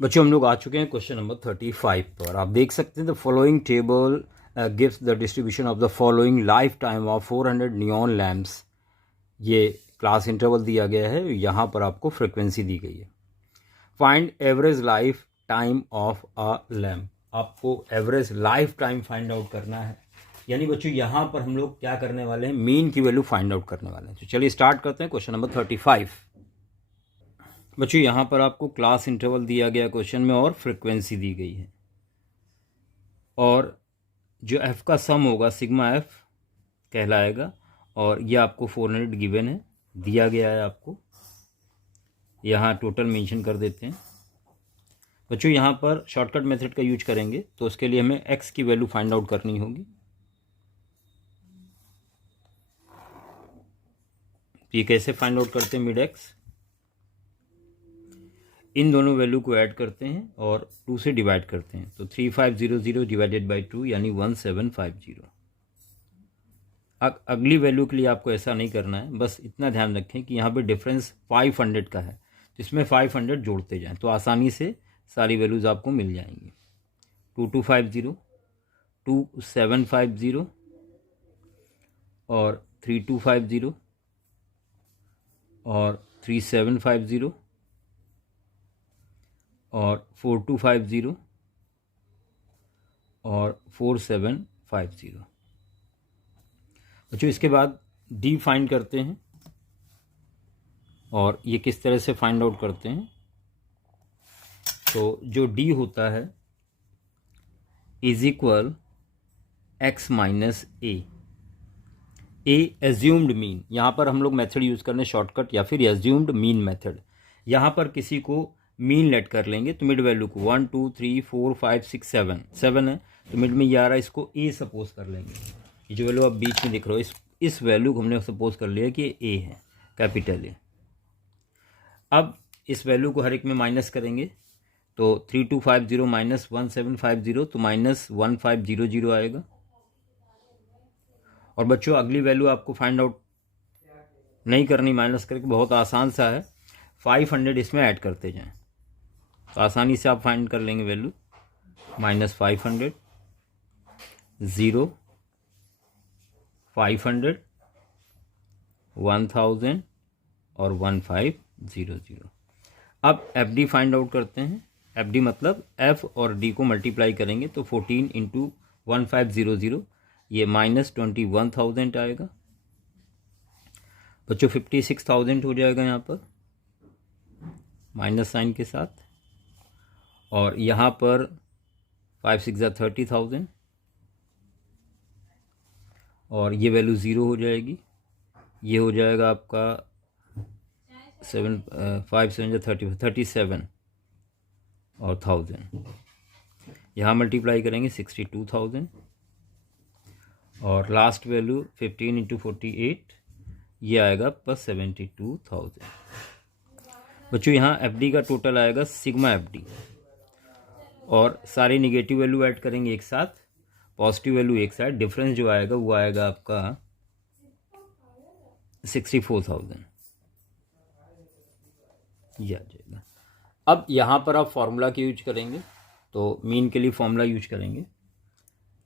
बच्चों हम लोग आ चुके हैं क्वेश्चन नंबर 35 पर। आप देख सकते हैं the following table gives the distribution of the following life time of 400 neon lamps. ये क्लास इंटरवल दिया गया है, यहाँ पर आपको फ्रिक्वेंसी दी गई है। Find average life time of a lamp. आपको average life time find out करना है, यानी बच्चों यहाँ पर हम लोग क्या करने वाले हैं, मीन की वैल्यू फाइंड आउट करने वाले हैं। तो चलिए स्टार्ट करते हैं क्वेश्चन नंबर 35। बच्चों यहाँ पर आपको क्लास इंटरवल दिया गया क्वेश्चन में और फ्रिक्वेंसी दी गई है, और जो एफ का सम होगा सिग्मा एफ कहलाएगा, और ये आपको 400 गिवन है, दिया गया है आपको। यहाँ टोटल मेंशन कर देते हैं। बच्चों यहाँ पर शॉर्टकट मेथड का यूज करेंगे, तो उसके लिए हमें एक्स की वैल्यू फाइंड आउट करनी होगी। ये कैसे फाइंड आउट करते हैं, मिड एक्स, इन दोनों वैल्यू को ऐड करते हैं और 2 से डिवाइड करते हैं, तो 3500 डिवाइडेड बाई 2 यानी 1750। अगली वैल्यू के लिए आपको ऐसा नहीं करना है, बस इतना ध्यान रखें कि यहाँ पे डिफरेंस 500 का है, तो इसमें 500 जोड़ते जाएं तो आसानी से सारी वैल्यूज़ आपको मिल जाएंगी। 2250, 2750 और 3250 और 3750 और 4250 और 4750। बच्चों इसके बाद डी फाइंड करते हैं, और ये किस तरह से फाइंड आउट करते हैं। तो जो डी होता है is equal x minus A assumed mean. यहाँ पर हम लोग मेथड यूज़ करने शॉर्टकट या फिर एज्यूम्ड मीन मेथड। यहाँ पर किसी को मीन लेट कर लेंगे, तो मिड वैल्यू को 1 2 3 4 5 6 7 है, तो मिड में ये आ रहा है, इसको ए सपोज कर लेंगे। ये जो वैल्यू आप बीच में दिख रहे हो, इस वैल्यू को हमने सपोज कर लिया कि ए है, कैपिटल ए। अब इस वैल्यू को हर एक में माइनस करेंगे, तो 3250 माइनस 1750, तो माइनस 1500 आएगा। और बच्चों अगली वैल्यू आपको फाइंड आउट नहीं करनी माइनस करके, बहुत आसान सा है, 500 इसमें ऐड करते जाएं तो आसानी से आप फाइंड कर लेंगे वैल्यू। माइनस 500, 0, 500, 1000 और 1500। अब एफ डी फाइंड आउट करते हैं। एफ डी मतलब एफ और डी को मल्टीप्लाई करेंगे, तो 14 इंटू 1500, ये माइनस 21,000 आएगा। बच्चों 56,000 हो जाएगा यहाँ पर माइनस साइन के साथ, और यहाँ पर 5 6 30,000, और ये वैल्यू 0 हो जाएगी। ये हो जाएगा आपका 5 7 37 और 1000। यहाँ मल्टीप्लाई करेंगे 62,000, और लास्ट वैल्यू 15 इंटू 48, ये आएगा प्लस 72,000। बच्चों यहाँ एफ डी का टोटल आएगा सिग्मा एफ डी, और सारी निगेटिव वैल्यू ऐड करेंगे एक साथ, पॉजिटिव वैल्यू एक साथ, डिफरेंस जो आएगा वो आएगा आपका 64,000, ये आ जाएगा। अब यहाँ पर आप फॉर्मूला की यूज करेंगे, तो मीन के लिए फॉर्मूला यूज करेंगे,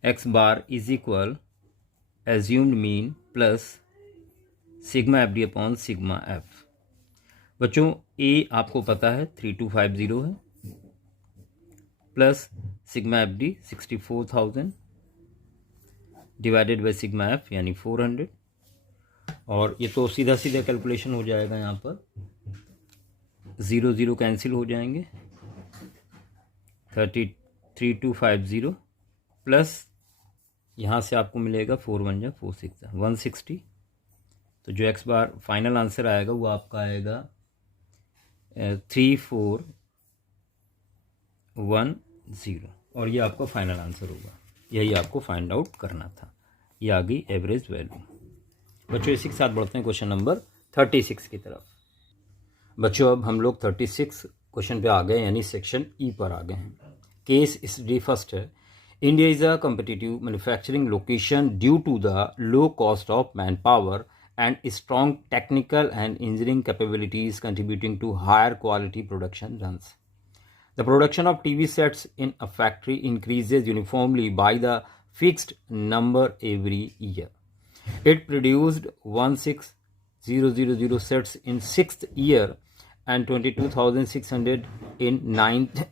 x bar is equal assumed mean plus sigma F D upon sigma F. बच्चों ए आपको पता है 3250 है, plus sigma F D 64,000 divided by sigma F यानी 400, और ये तो सीधा सीधा कैलकुलेशन हो जाएगा। यहाँ पर 0 0 कैंसिल हो जाएंगे, 3250 प्लस यहाँ से आपको मिलेगा 4 1 जा 4 6 160। तो जो एक्स बार फाइनल आंसर आएगा वो आपका आएगा 3410, और ये आपका फाइनल आंसर होगा। यही आपको फाइंड आउट करना था। ये आ गई एवरेज वैल्यू। बच्चों इसी के साथ बढ़ते हैं क्वेश्चन नंबर 36 की तरफ। बच्चों अब हम लोग 36 क्वेश्चन पे आ गए, यानी सेक्शन ई पर आ गए हैं। केस इस डी फर्स्ट है, India is a competitive manufacturing location due to the low cost of manpower and strong technical and engineering capabilities contributing to higher quality production runs. The production of TV sets in a factory increases uniformly by the fixed number every year. It produced 16,000 sets in 6th year and 22,600 in 9th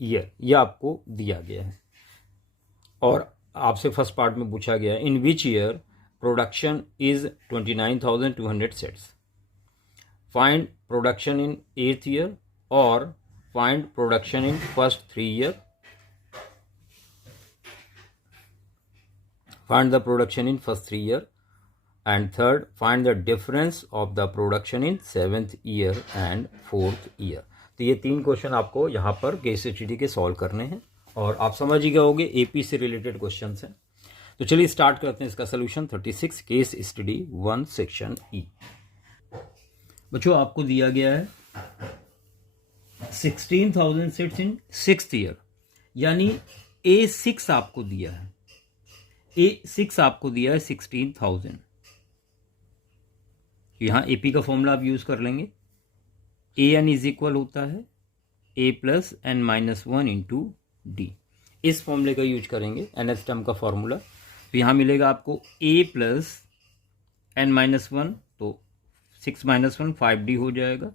year. यह आपको दिया गया है और आपसे first part में पूछा गया है in which year production is 29,200 sets. Find production in 8th year और find production in first 3 year. Find the production in first 3 year and third find the difference of the production in 7th year and 4th year. तो ये 3 question आपको यहाँ पर case study के solve करने हैं और आप समझ ही गए होंगे एपी से रिलेटेड क्वेश्चन हैं. तो चलिए स्टार्ट करते हैं इसका solution. 36 case study 1 section E. बच्चों आपको दिया गया है 16,000 सेट्स इन 6th ईयर, यानी A6 आपको दिया है. A6 आपको दिया है 16,000. यहां एपी का फॉर्मूला आप यूज कर लेंगे. AN इज इक्वल होता है A plus n minus 1 into D. इस फॉर्मूले का यूज करेंगे NS टर्म का फॉर्मूला. तो यहां मिलेगा आपको A प्लस एन माइनस 1, तो 6 माइनस 1 5D हो जाएगा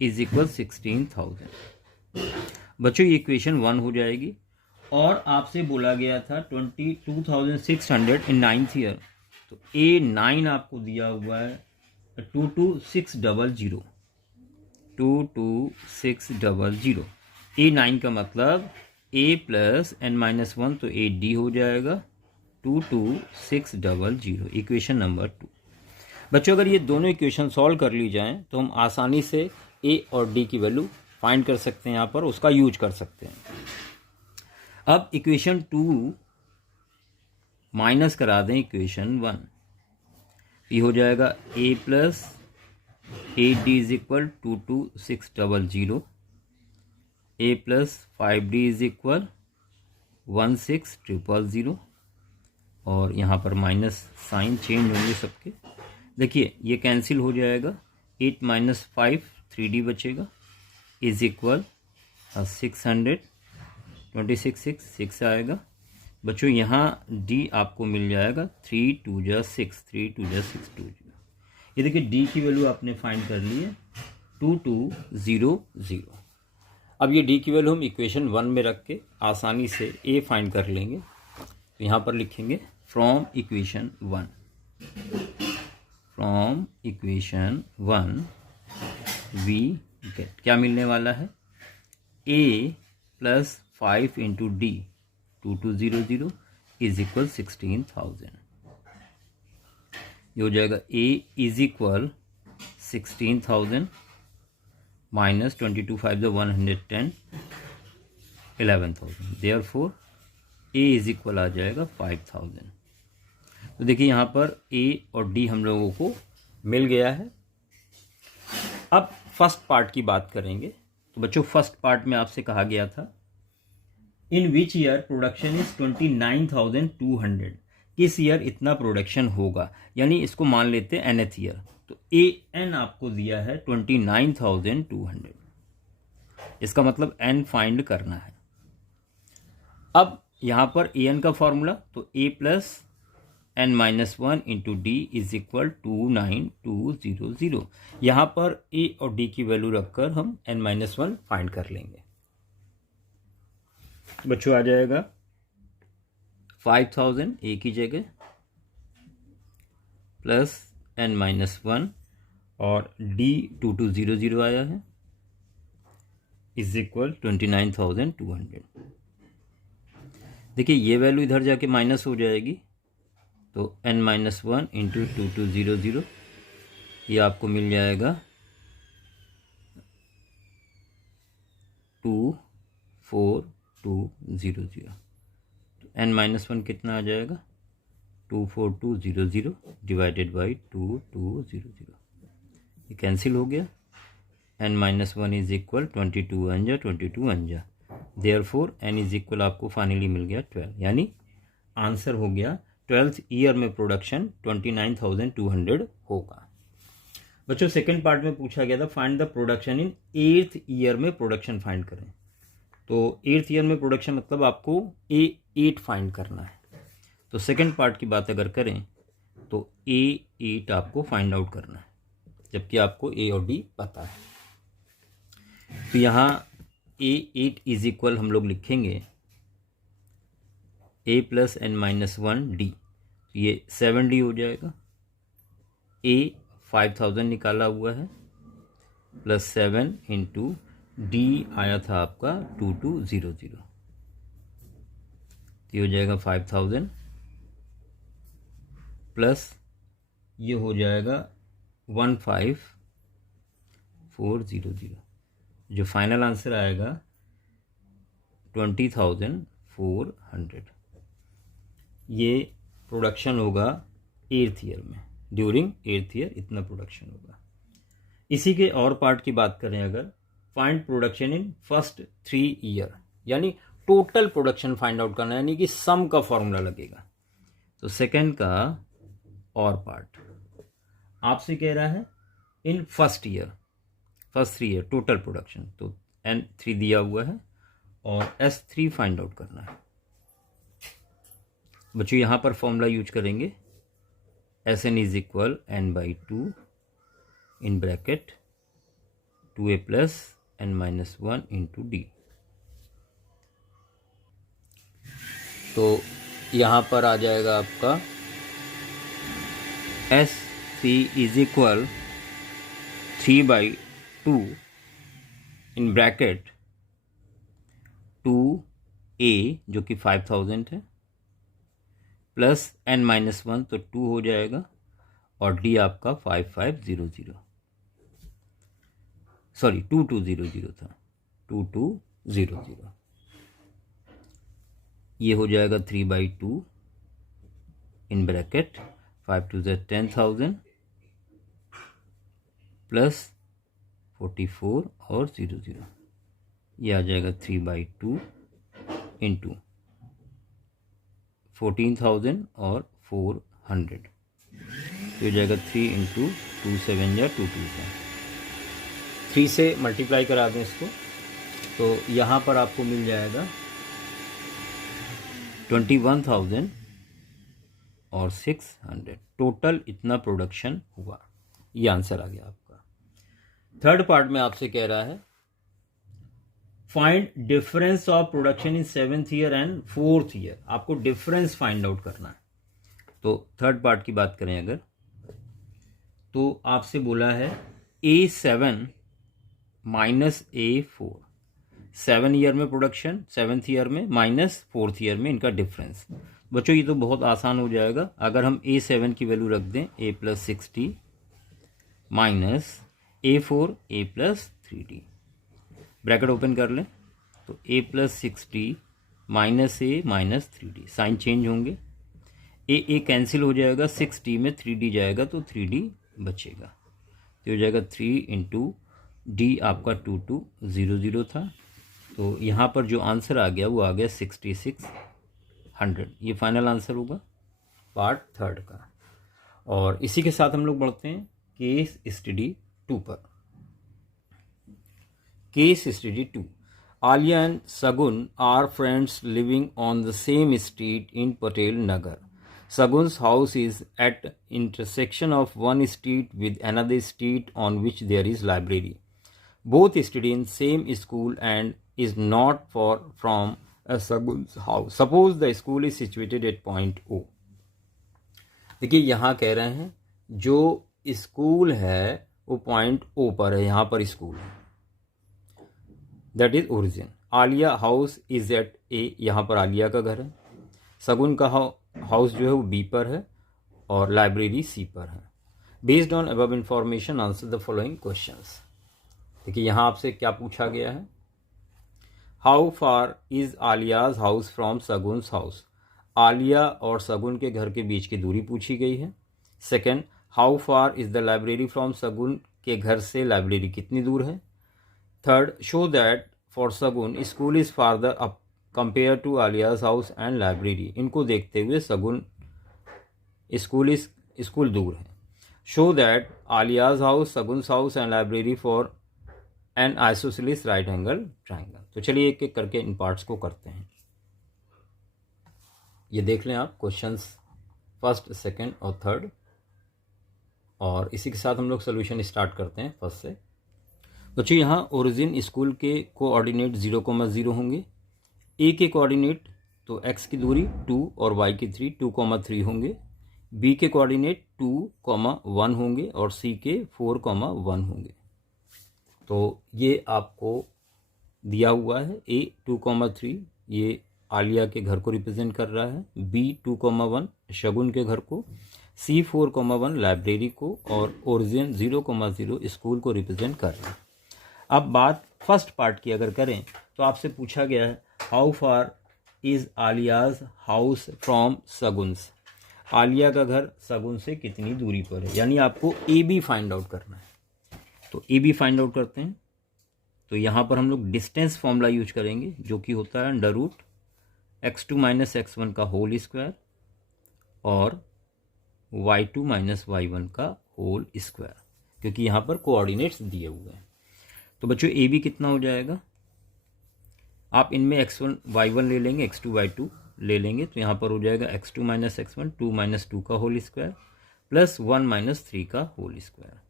इज इक्वल 16,000. बच्चों ये इक्वेशन 1 हो जाएगी. और आपसे बोला गया था 22,600 इन 9th ईयर, तो A9 आपको दिया हुआ है 22,600. 22,600. A9 का मतलब A प्लस एन माइनस 1, तो 8D हो जाएगा 22,600. Equation number 2. बच्चों अगर ये दोनों इक्वेशन सॉल्व कर ली जाएं तो हम आसानी से A और D की वैल्यू फाइंड कर सकते हैं. यहाँ पर उसका यूज कर सकते हैं. अब इक्वेशन 2 माइनस करा दें इक्वेशन 1. ये हो जाएगा A plus 8D is equal 22,600. A plus 5D is equal 16,000. और यहाँ पर माइनस साइन चेंज होंगे सबके. देखिए ये कैंसिल हो जाएगा. 8 माइनस 5 3D बचेगा इज इक्वल 600. 26 आएगा. बच्चों यहाँ D आपको मिल जाएगा 3 2 जा 6, 3 2 जा 6 2. ये देखिए D की वैल्यू आपने फाइंड कर ली है 2200. अब ये D की वैल्यू हम इक्वेशन 1 में रख के आसानी से A फाइंड कर लेंगे. तो यहाँ पर लिखेंगे from equation 1. From equation 1 we get, क्या मिलने वाला है A plus 5 into D 2200 is equal 16,000. ये हो जाएगा A is equal 16,000 minus 22 5 110 11,000. Therefore A is equal आ जाएगा 5,000. तो देखिए यहाँ पर A और D हम लोगों को मिल गया है. अब फर्स्ट पार्ट की बात करेंगे. तो बच्चों फर्स्ट पार्ट में आपसे कहा गया था इन विच ईयर प्रोडक्शन इज 29,200. किस ईयर इतना प्रोडक्शन होगा, यानी इसको मान लेते हैं nth ईयर. तो AN आपको दिया है 29,200. इसका मतलब N फाइंड करना है. अब यहाँ पर AN का फॉर्मूला, तो A plus n minus 1 into D is equal 29200. यहाँ पर A और D की वैल्यू रखकर हम n माइनस 1 फाइंड कर लेंगे. बच्चों आ जाएगा 5,000 A की जगह प्लस n माइनस 1 और D 2200 आया है इज इक्वल 29,200. देखिए ये वैल्यू इधर जाके माइनस हो जाएगी, तो n माइनस 1 इंटू 2200 ये आपको मिल जाएगा 24200. तो n माइनस 1 कितना आ जाएगा 24200 डिवाइडेड बाई 2200. ये कैंसिल हो गया. n माइनस 1 इज इक्वल 22 अंजा 22 अंजा. देयरफॉर n इज इक्वल आपको फाइनली मिल गया 12, यानी आंसर हो गया 12th ईयर में प्रोडक्शन 29,200 होगा. बच्चों सेकंड पार्ट में पूछा गया था find the production in 8th year में प्रोडक्शन फाइंड करें. तो 8th ईयर में प्रोडक्शन मतलब आपको A8 फाइंड करना है। तो सेकंड पार्ट की बात अगर करें तो A8 आपको फाइंड आउट करना है, जबकि आपको A और D पता है। तो यहाँ A8 इज इक्वल हम लोग लिखेंगे A plus n minus 1D, तो ये 7D हो जाएगा। A 5000 निकाला हुआ है प्लस 7 इंटू D आया था आपका 2200, तो ये हो जाएगा 5000 प्लस ये हो जाएगा 15400, जो फाइनल आंसर आएगा 20,400। ये प्रोडक्शन होगा 8th ईयर में, ड्यूरिंग 8th ईयर इतना प्रोडक्शन होगा। इसी के और पार्ट की बात करें अगर, find production in first 3 year, यानी टोटल प्रोडक्शन फाइंड आउट करना है, यानी कि सम का फॉर्मूला लगेगा। तो सेकंड का और पार्ट आपसे कह रहा है इन फर्स्ट 3 ईयर टोटल प्रोडक्शन, तो N3 दिया हुआ है और S3 फाइंड आउट करना है। बच्चों यहाँ पर फॉर्मूला यूज करेंगे Sn is equal n/2 in bracket 2a plus n minus 1 into D. तो यहाँ पर आ जाएगा आपका S3 is equal 3/2 in bracket 2a जो कि 5000 है प्लस n माइनस 1 तो 2 हो जाएगा और d आपका 5500, सॉरी 2200 था, 2200। ये हो जाएगा 3/2 in bracket 5 to the 10,000 plus 44 और 00, ये आ जाएगा 3/2 इंटू 14,000 और 400, तो हो जाएगा 3 इंटू 2 7 या 2 2 है, 3 से मल्टीप्लाई करा दें इसको, तो यहाँ पर आपको मिल जाएगा 21,000 और 600। टोटल इतना प्रोडक्शन हुआ, ये आंसर आ गया आपका। थर्ड पार्ट में आपसे कह रहा है find difference of production in 7th year and 4th year, आपको डिफरेंस फाइंड आउट करना है। तो थर्ड पार्ट की बात करें अगर, तो आपसे बोला है A7 माइनस A4, 7 ईयर में प्रोडक्शन, 7th ईयर में माइनस 4th ईयर में, इनका डिफरेंस। बच्चों ये तो बहुत आसान हो जाएगा, अगर हम A7 की वैल्यू रख दें A plus 60 minus A4 A plus 3D, bracket open कर लें, तो A plus 60 minus A minus 3D, sign change होंगे, A कैंसिल हो जाएगा, 6D में 3D जाएगा तो 3D बचेगा, तो हो जाएगा 3 इंटू D आपका 2200 था, तो यहाँ पर जो आंसर आ गया वो आ गया 6600, ये फाइनल आंसर होगा पार्ट थर्ड का। और इसी के साथ हम लोग बढ़ते हैं केस स्टडी 2 पर। Case study 2, Aliya and Sagun are friends living on the same street in Patel Nagar. Sagun's house is at intersection of one street with another street on which there is library. Both study in same school and is not far from Sagun's house. Suppose the school is situated at point O. देखिए यहाँ कह रहे हैं जो school है वो point O पर है, यहाँ पर स्कूल है, that is origin. Aliya house is at A, यहाँ पर आलिया का घर है। सगुन का हाउस जो है वो B पर है और लाइब्रेरी C पर है। Based on above information answer the following questions. देखिए यहाँ आपसे क्या पूछा गया है, how far is Aliya's house from Sagun's house, Aliya और सगुन के घर के बीच की दूरी पूछी गई है। Second, how far is the library from Sagun के घर से लाइब्रेरी कितनी दूर है। Third, show that for Sagun school is farther up compare to Aliya's house and library, इनको देखते हुए सगुन स्कूल दूर है। Show that Aliya's house, Sagun's house and library for an isosceles right angle triangle. तो चलिए एक एक करके इन पार्ट्स को करते हैं। ये देख लें आप क्वेश्चंस फर्स्ट, सेकंड और थर्ड, और इसी के साथ हम लोग सोल्यूशन स्टार्ट करते हैं फर्स्ट से। बच्चों यहाँ ओरिजिन स्कूल के कोऑर्डिनेट 0,0 होंगे। ए के कोऑर्डिनेट तो एक्स की दूरी 2 और वाई की 2,3 होंगे। बी के कोऑर्डिनेट 2,1 होंगे और सी के 4,1 होंगे। तो ये आपको दिया हुआ है। ए 2,3 ये आलिया के घर को रिप्रेजेंट कर रहा है, बी 2,1 शगुन के घर को, सी 4,1 लाइब्रेरी को, और ओरिजिन 0,0 स्कूल को रिप्रेजेंट कर रहा है। अब बात फर्स्ट पार्ट की अगर करें तो आपसे पूछा गया है how far is Aliya's house from Sagun's. Aliya का घर सगुन से कितनी दूरी पर है, यानी आपको ए बी फाइंड आउट करना है। तो ए बी फाइंड आउट करते हैं। तो यहाँ पर हम लोग डिस्टेंस फॉर्मूला यूज करेंगे जो कि होता है under root x2 minus x1 का होल स्क्वायर और y2 माइनस y1 का होल स्क्वायर, क्योंकि यहाँ पर कोऑर्डिनेट्स दिए हुए हैं। तो बच्चों ए बी कितना हो जाएगा, आप इनमें x1 y1 ले लेंगे, x2 y2 ले लेंगे, तो यहाँ पर हो जाएगा x2 माइनस x1 2 माइनस 2 का होल स्क्वायर प्लस 1 माइनस 3 का होल स्क्वायर।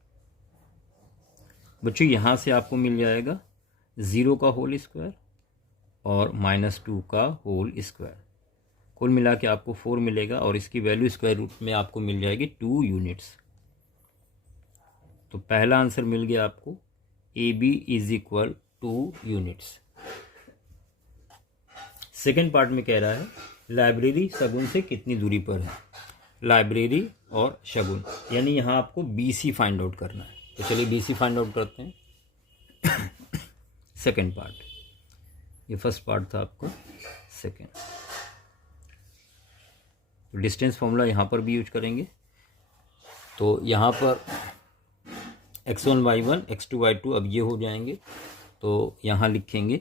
बच्चों यहाँ से आपको मिल जाएगा 0 का होल स्क्वायर और -2 का होल स्क्वायर, कुल मिला के आपको 4 मिलेगा और इसकी वैल्यू स्क्वायर रूट में आपको मिल जाएगी 2 यूनिट्स। तो पहला आंसर मिल गया आपको, A B is equal 2 units. Second part में कह रहा है लाइब्रेरी शगुन से कितनी दूरी पर है। लाइब्रेरी और शगुन यानी यहाँ आपको बी सी फाइंड आउट करना है। तो चलिए बी सी फाइंड आउट करते हैं। सेकेंड पार्ट, ये फर्स्ट पार्ट था आपको, सेकेंड। तो डिस्टेंस फॉर्मूला यहाँ पर भी यूज करेंगे। तो यहाँ पर x1 y1 x2 y2 अब ये हो जाएंगे। तो यहाँ लिखेंगे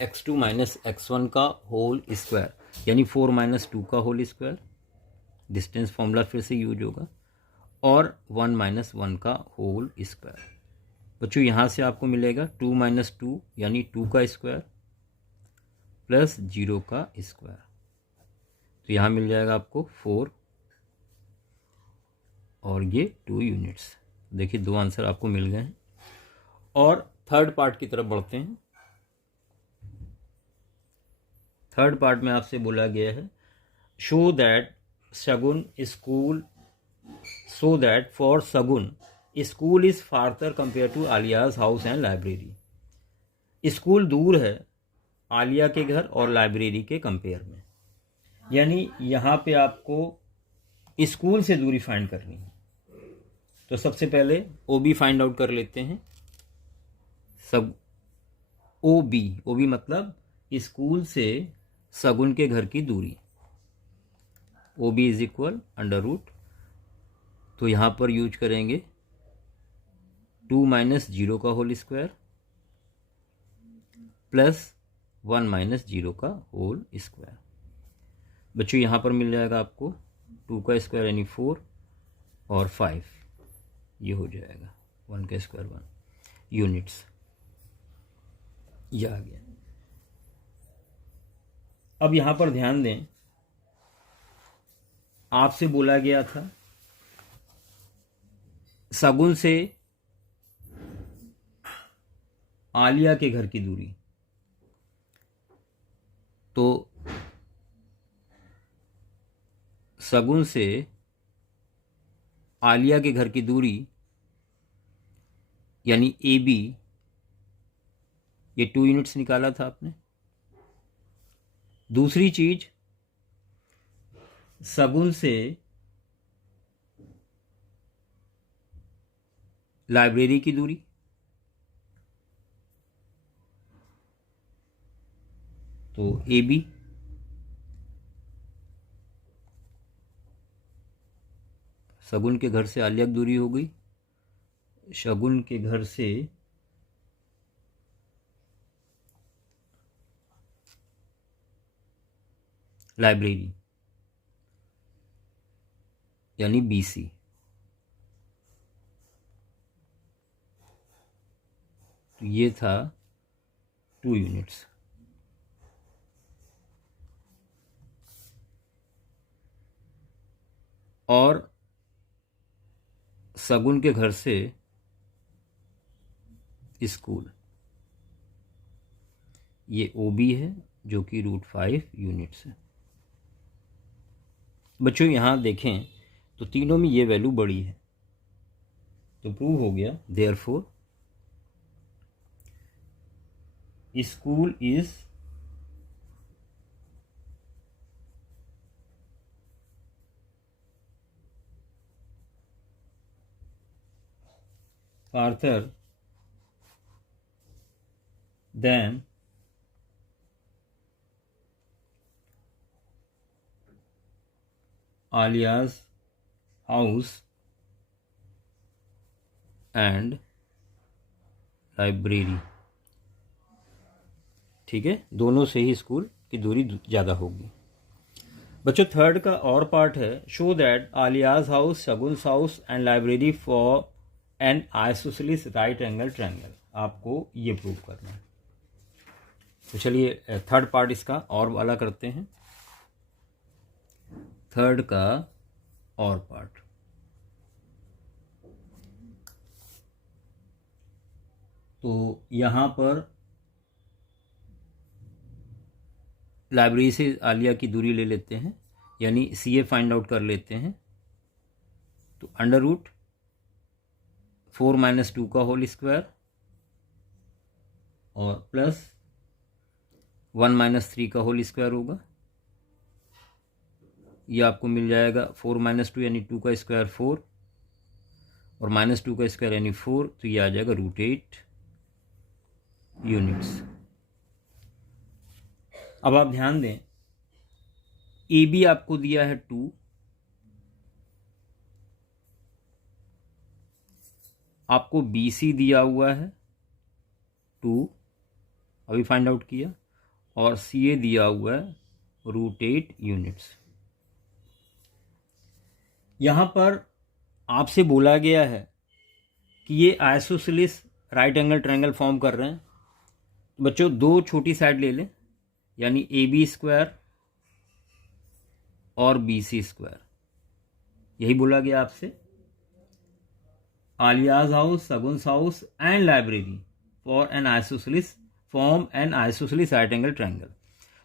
x2 माइनस x1 का होल स्क्वायर यानी 4 माइनस 2 का होल स्क्वायर, डिस्टेंस फॉर्मूला फिर से यूज होगा, और 1 माइनस 1 का होल स्क्वायर। बच्चों यहाँ से आपको मिलेगा 2 माइनस 2 यानी 2 का स्क्वायर प्लस 0 का स्क्वायर। तो यहाँ मिल जाएगा आपको 4 और ये 2 यूनिट्स। देखिए 2 आंसर आपको मिल गए हैं। और थर्ड पार्ट की तरफ बढ़ते हैं। थर्ड पार्ट में आपसे बोला गया है show that Shagun school so that for Shagun school is farther compare to Aliya's house and library. School दूर है आलिया के घर और लाइब्रेरी के कंपेयर में, यानी यहाँ पे आपको स्कूल से दूरी फाइंड करनी है। तो सबसे पहले ओ बी फाइंड आउट कर लेते हैं। सब ओ बी मतलब स्कूल से शगुन के घर की दूरी। O B is equal under root, तो यहाँ पर यूज करेंगे 2 माइनस 0 का होल स्क्वायर प्लस 1 माइनस 0 का होल स्क्वायर। बच्चों यहाँ पर मिल जाएगा आपको 2 का स्क्वायर यानी 4 और 5, ये हो जाएगा 1 का स्क्वायर 1 यूनिट्स। यह आ गया। अब यहाँ पर ध्यान दें, आपसे बोला गया था शगुन से आलिया के घर की दूरी। तो शगुन से आलिया के घर की दूरी यानी ए बी, ये 2 यूनिट्स निकाला था आपने। दूसरी चीज शगुन से लाइब्रेरी की दूरी, तो ए बी। शगुन के घर से आलिया की दूरी हो गई, शगुन के घर से लाइब्रेरी यानी BC। तो ये था 2 यूनिट्स। और सगुन के घर से स्कूल, ये OB है जो कि √5 यूनिट्स है। बच्चों यहाँ देखें तो तीनों में ये वैल्यू बड़ी है, तो प्रूव हो गया therefore school is farther than Alia's house and library. ठीक है, दोनों से ही स्कूल की दूरी ज़्यादा होगी। बच्चों थर्ड का और पार्ट है, show that Aliya's house, Shagun's house and library for an isosceles right angle triangle. आपको ये प्रूव करना है। तो चलिए थर्ड पार्ट इसका और वाला करते हैं। थर्ड का और पार्ट, तो यहाँ पर लाइब्रेरी से आलिया की दूरी ले लेते हैं, यानी CA फाइंड आउट कर लेते हैं। तो √4 - 2 का होल स्क्वायर और प्लस 1 - 3 का होल स्क्वायर होगा। ये आपको मिल जाएगा 4 - 2 यानी 2 का स्क्वायर 4 और -2 का स्क्वायर यानी 4, तो ये आ जाएगा √8 यूनिट्स। अब आप ध्यान दें, AB आपको दिया है 2, आपको BC दिया हुआ है 2, अभी फाइंड आउट किया, और CA दिया हुआ है √8 यूनिट्स। यहाँ पर आपसे बोला गया है कि ये isosceles right angle triangle form कर रहे हैं। बच्चों दो छोटी साइड ले लें, यानी AB² और BC²। यही बोला गया आपसे। Aliya's house, Sagun's house and library for an isosceles form an isosceles right angle triangle.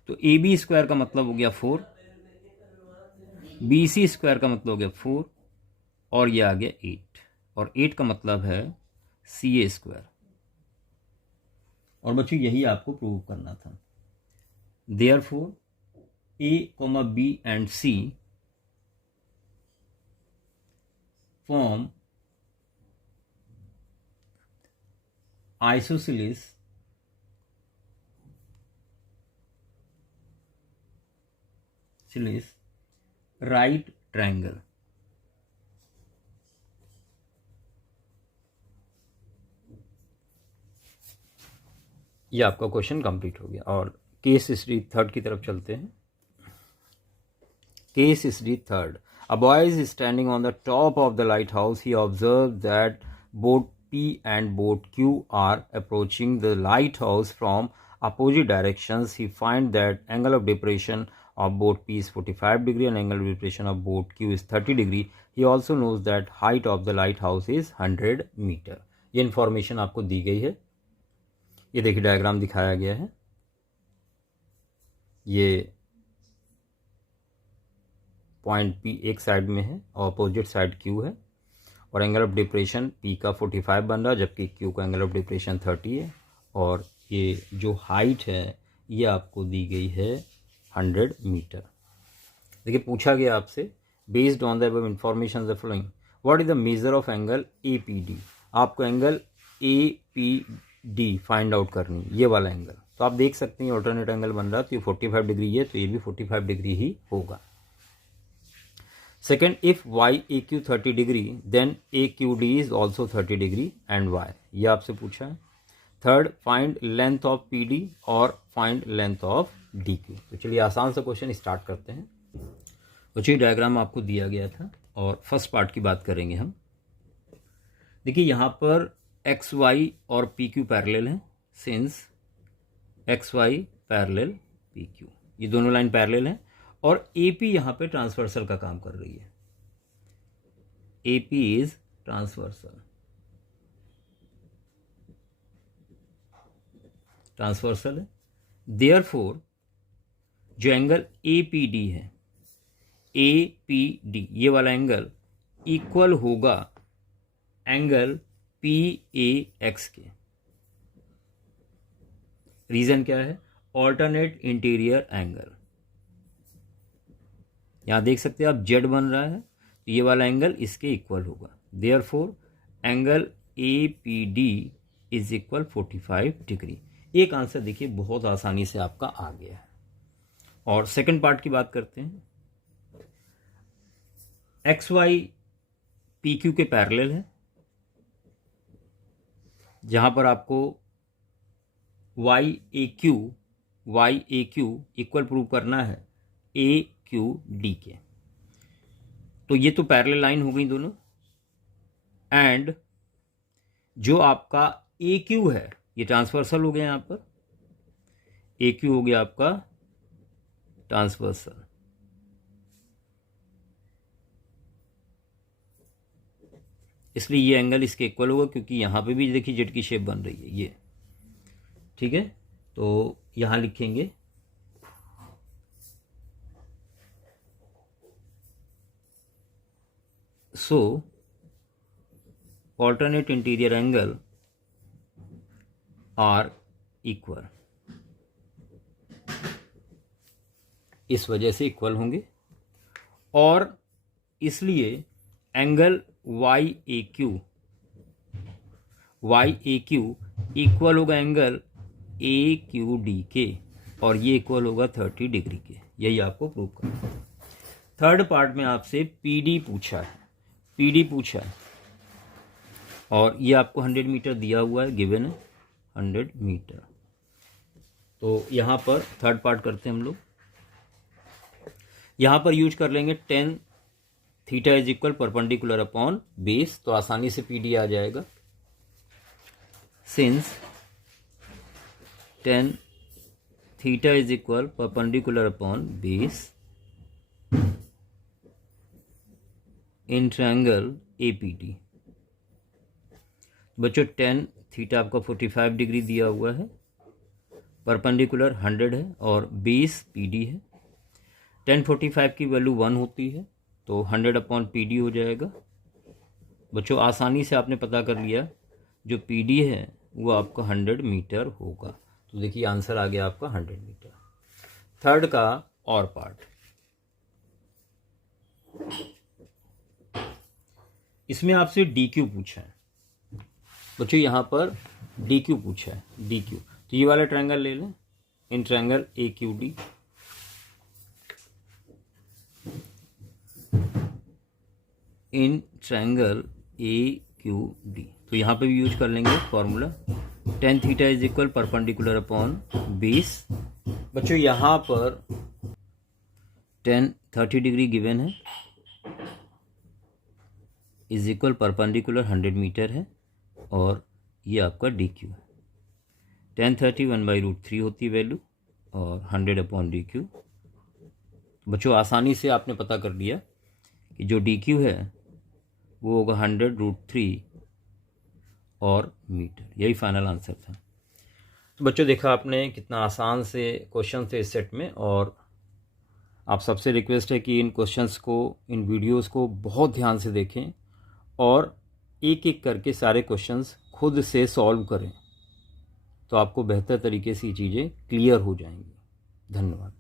तो AB² का मतलब हो गया 4, BC² का मतलब हो गया 4 और ये आ गया 8, और 8 का मतलब है CA²। और बच्चों यही आपको प्रूव करना था। Therefore A, B and C form isosceles right triangle। ये आपका क्वेश्चन कंप्लीट हो गया। और केस स्टडी थर्ड की तरफ चलते हैं। Case study third, a boy is standing on the top of the light house. He observe that boat P and boat Q are approaching the lighthouse from opposite directions. He finds that angle of depression of boat P is 45 degree and angle of depression of boat Q is 30 degree. He also knows that height of the lighthouse is 100 meter. ये information आपको दी गई है। ये देखिए diagram दिखाया गया है। ये पॉइंट P एक साइड में है और अपोजिट साइड Q है, और एंगल ऑफ डिप्रेशन P का 45 बन रहा है, जबकि Q का एंगल ऑफ डिप्रेशन 30 है। और ये जो हाइट है ये आपको दी गई है 100 मीटर। देखिए पूछा गया आपसे, based on the above information the following what is the measure of angle APD। आपको एंगल APD फाइंड आउट करनी, ये वाला एंगल। तो आप देख सकते हैं ऑल्टरनेट एंगल बन रहा है, तो ये 45 डिग्री है, तो ये भी 45 डिग्री ही होगा। Second, if YAQ 30 degree, then AQD is also 30 degree and Y। ये आपसे पूछा है। Third, find length of PD और फाइंड लेंथ ऑफ DQ। तो चलिए आसान सा क्वेश्चन स्टार्ट करते हैं। बच्चों डायग्राम आपको दिया गया था और फर्स्ट पार्ट की बात करेंगे हम। देखिए यहाँ पर एक्स वाई और पी क्यू पैरेलल हैं, since X Y parallel P Q, ये दोनों लाइन पैरेलल हैं, और ए पी यहाँ पे ट्रांसवर्सल का काम कर रही है, A P is transversal, transversal है। देयरफॉर जो एंगल ए पी डी है, ए पी डी ये वाला एंगल इक्वल होगा एंगल पी ए एक्स के। रीजन क्या है? ऑल्टरनेट इंटीरियर एंगल, यहां देख सकते हैं आप जेड बन रहा है, तो ये वाला एंगल इसके इक्वल होगा। Therefore angle A P D is equal 45 degree. एक आंसर देखिए बहुत आसानी से आपका आ गया है। और सेकंड पार्ट की बात करते हैं। एक्स वाई पी क्यू के पैरेलल है, जहां पर आपको Y A Q equal prove करना है ए क्यू डी के। तो ये तो पैरेलल लाइन हो गई दोनों, एंड जो आपका ए क्यू है ये ट्रांसवर्सल हो गया, यहां पर ए क्यू हो गया आपका ट्रांसवर्सल। इसलिए ये एंगल इसके इक्वल होगा, क्योंकि यहां पे भी देखिए जेड की शेप बन रही है ये, ठीक है। तो यहां लिखेंगे so alternate interior angle are equal, इस वजह से इक्वल होंगे, और इसलिए angle Y A Q equal होगा एंगल ए क्यू डी के, और ये इक्वल होगा 30 डिग्री के। यही आपको प्रूव करना है। थर्ड पार्ट में आपसे पी डी पूछा है, और ये आपको 100 मीटर दिया हुआ है, गिवन है 100 मीटर। तो यहाँ पर थर्ड पार्ट करते हैं हम लोग। यहाँ पर यूज कर लेंगे tan theta is equal perpendicular upon base, तो आसानी से पी डी आ जाएगा। Since tan theta is equal perpendicular upon base in triangle A P D. बच्चों tan थीटा आपका 45 डिग्री दिया हुआ है, परपेंडिकुलर 100 है, और बेस पी डी है। tan 45 की वैल्यू 1 होती है, तो 100 अपॉन पी डी हो जाएगा। बच्चों आसानी से आपने पता कर लिया, जो पी डी है वो आपका 100 मीटर होगा। तो देखिए आंसर आ गया आपका 100 मीटर। थर्ड का और पार्ट, इसमें आपसे डी क्यू पूछा है। बच्चों यहाँ पर डी क्यू पूछा है, डी क्यू, तो ये वाला ट्रायंगल ले लें, in triangle A Q D. In triangle A Q D, तो यहाँ पे भी यूज कर लेंगे formula tan theta is equal perpendicular upon base. बच्चों यहाँ पर tan 30 डिग्री गिवन है, इज इक्वल परपेंडिकुलर 100 मीटर है, और ये आपका डी क्यू है। tan 30 1/√3 होती है वैल्यू, और 100 अपॉन डी क्यू। बच्चों आसानी से आपने पता कर लिया कि जो डी क्यू है वो होगा 100√3 और मीटर। यही फाइनल आंसर था। तो बच्चों देखा आपने कितना आसान से क्वेश्चन थे इस सेट में, और आप सबसे रिक्वेस्ट है कि इन क्वेश्चंस को, इन वीडियोस को बहुत ध्यान से देखें, और एक एक करके सारे क्वेश्चंस खुद से सॉल्व करें, तो आपको बेहतर तरीके से ये चीज़ें क्लियर हो जाएंगी। धन्यवाद।